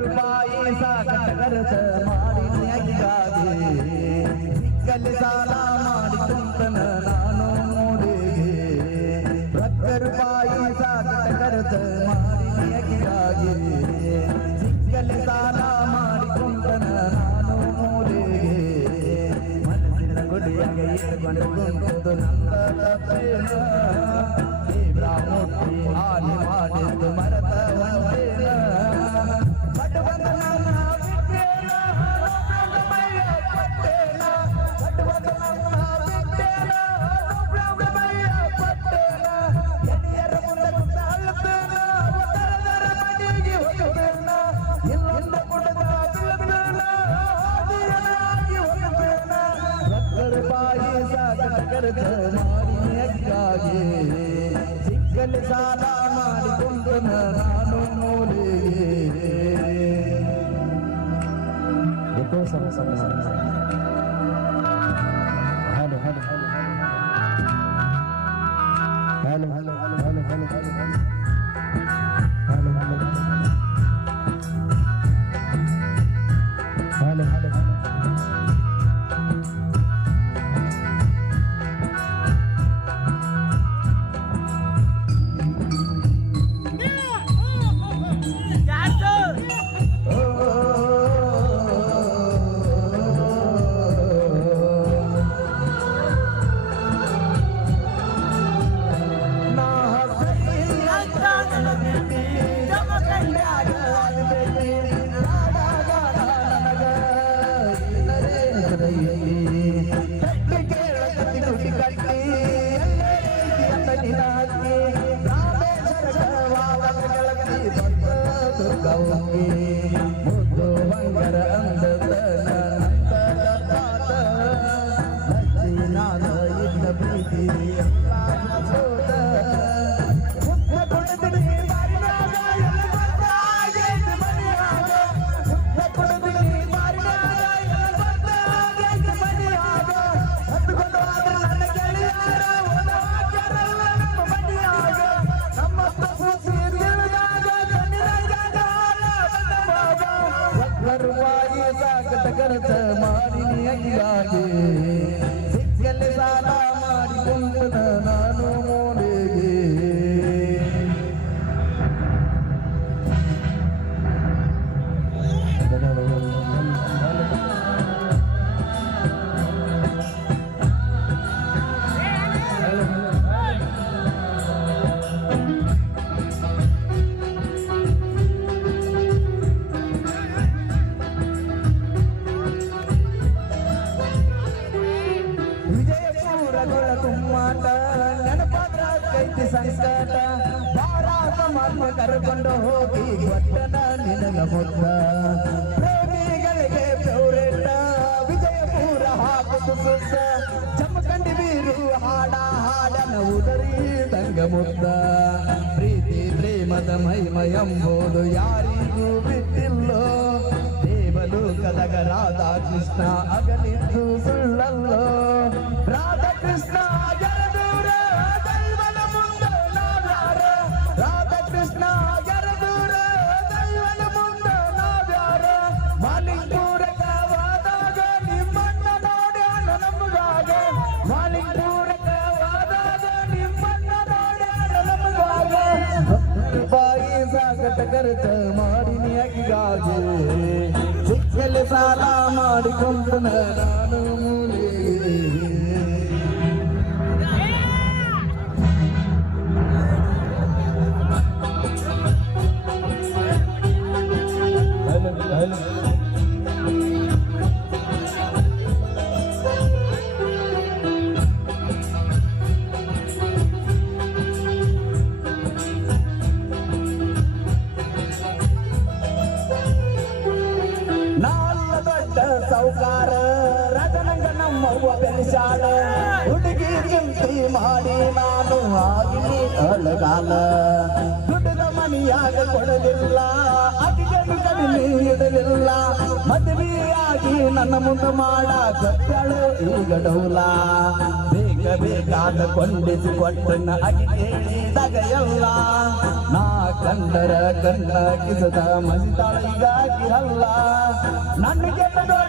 ರೂಪಾಯಿ ಸಾಕಟ ಖರ್ಚ ಮಾಡಿ ನೆಗ್ಗಾದೆ ಸಿಕ್ಕಲ್ಲಿ ಸಾಲ ಮಾಡಿ ಕುಂತನ ನಾನು ಮೂಡಿಗೆ ರೊಕ್ಕ ರೂಪಾಯಿ ಸಾಕಟ ಖರ್ಚ ಮಾಡಿ ನೆಗ್ಗಾದೆ ಸಿಕ್ಕಲ್ಲಿ ಸಾಲ ಮಾಡಿ ಕುಂತನ ನಾನು ಮೂಡಿಗೆ ಮನಸ್ಸಿನ ಗುಡಿಯಾಗೆ ಇಟ್ಟುಕೊಂಡು ಕುಂತು ನಂದ ತಪ್ಪೇನ ದೇವ್ರಾಮೂರ್ತಿ ಹಾನಿ ಮಾಡಿದ್ದು ಮರತ ಒಂದೇನ ಸಿಕ್ಕಲ್ಲಿ ಸಾಲ ಮಾಡಿಕೊಂಡು ನಾನು ಮೂಲಿಗೆ hello hello hello hello hello hello hello hello hello ಮುದ್ದು ಬಂಗರ ಅಂದತನ ನಂತರ ಪಾತ ಲಜ್ಜಿನಾದ ಇದ್ದ ಪ್ರೀತಿ ಎಲ್ಲ ಸೋತ ಮುತ್ತ ಕೊಡದಿರಿ ಮಾರಿನಾಗ ಎಲ್ಲ ಬರ್ತಾಗೈತೆ ಮನೆಯಾಗ ಮುತ್ತ ಕೊಡದಿರಿ ಮಾರಿನಾಗ ಎಲ್ಲ ಬರ್ತಾಗೈತೆ ಮನೆಯಾಗ ಹತ್ಕೊಂಡು ಆದ್ರೆ ನನ್ನ ಗೆಳೆಯರ ಓದಾಚಾರಲ್ಲ ನಮ್ಮ ಮನೆಯಾಗ ನಮ್ಮತ್ತ ಕೂಸಿ ರೂಪಾಯಿ ಸಾಕಟ ಖರ್ಚ ಮಾಡಿ ನೆಗ್ಗಾದೆ ಸಿಕ್ಕಲ್ಲಿ ಸಾಲ ಮಾಡಿಕೊಂಡು ನಾನು ಮೂಲೆಗೆ ಕುಮ್ಮಾಟ ನೆನಪಾದ್ರ ಕೈತಿ ಸಂಕಟ ಬಾರಾಟ ಮಾತ್ರ ಕರ್ಕೊಂಡು ಹೋಗಿ ಕೊಟ್ಟನ ನಿನಗ ಮುದ್ದ ಪ್ರೇಮಿಗಳಿಗೆ ಫೇವರೇಟ ವಿಜಯಪುರ ಹಾಕುದು ಸುತ್ತ ಜಮಖಂಡಿ ಬೀರು ಹಾಡ ಹಾಡನ ಉದರಿದಂಗ ಮುದ್ದ ಪ್ರೀತಿ ಪ್ರೇಮದ ಮಹಿಮ ಎಂಬುದು ಯಾರಿಗೂ ಬಿಟ್ಟಿಲ್ಲೋ ದೇವಲೋಕದಾಗ ರಾಧಾ ಕೃಷ್ಣ ಅಗಲಿದ್ದು ಸುಳ್ಳಲ್ಲೋ ರಾಧಾ ಕೃಷ್ಣ ಜರದೂರ ದೈವನ ಮುಂದೆ ನಾವ್ಯಾರ ರಾಧಾ ಕೃಷ್ಣ ಜರದೂರ ದೈವನ ಮುಂದೆ ನಾವ್ಯಾರ ಮಾಲಿಂಗಪುರಕವಾದಾಗ ನಿಮ್ಮನ್ನ ನೋಡ್ಯಾನ ನಮಗಾಗ ಮಾಲಿಂಗಪುರಕವಾದಾಗ ನಿಮ್ಮನ್ನ ನೋಡ್ಯಾನ ನಮಗಾಗ ರೂಪಾಯಿ ಸಾಕಟ ಖರ್ಚ ಮಾಡಿ ನೆಗ್ಗಾದೆ ಸಿಕ್ಕಲ್ಲಿ ಸಾಲ ಮಾಡಿಕೊಂಡು ನಾನು ಮೂಲೆಗೆ ನಾಲ್ಲ ದೊಡ್ಡ ಸೌಕಾರ ರಜನಂಗ ನಮ್ಮವ್ವ ಬೆಳೆಸಾಳ ಹುಡುಗಿ ಚಿಂತಿ ಮಾಡಿ ನಾನು ಆಗಿನಿ ಅಳಗಾಲ ದುಡ್ಡದ ಮನಿಯಾಗ ಕೊಡಲಿಲ್ಲ ಅದಿಗೆನು ಮಾಡಿ ನೀ ಇಡಲಿಲ್ಲ ಮದುವೆಯಾಗಿ ನನ್ನ ಮುಂದೆ ಮಾಡಾಕತ್ತಾಳೆ ಈಗ ಡೌಲ ಬೇಗ ಬೇಕಾದ ಕೊಂಡಿಸಿ ಕೊಟ್ಟನ ಅಗಿ ಕೇಳಿದಾಗ ಎಲ್ಲ ನಾ ಕಂಡರ ಕಣ್ಣ ಕಿಸದ ಮಸಿತಾಳ ಹೀಗಾಗಿ ಅಲ್ಲ ನನ್ನ ಗೆಲ್ಲದ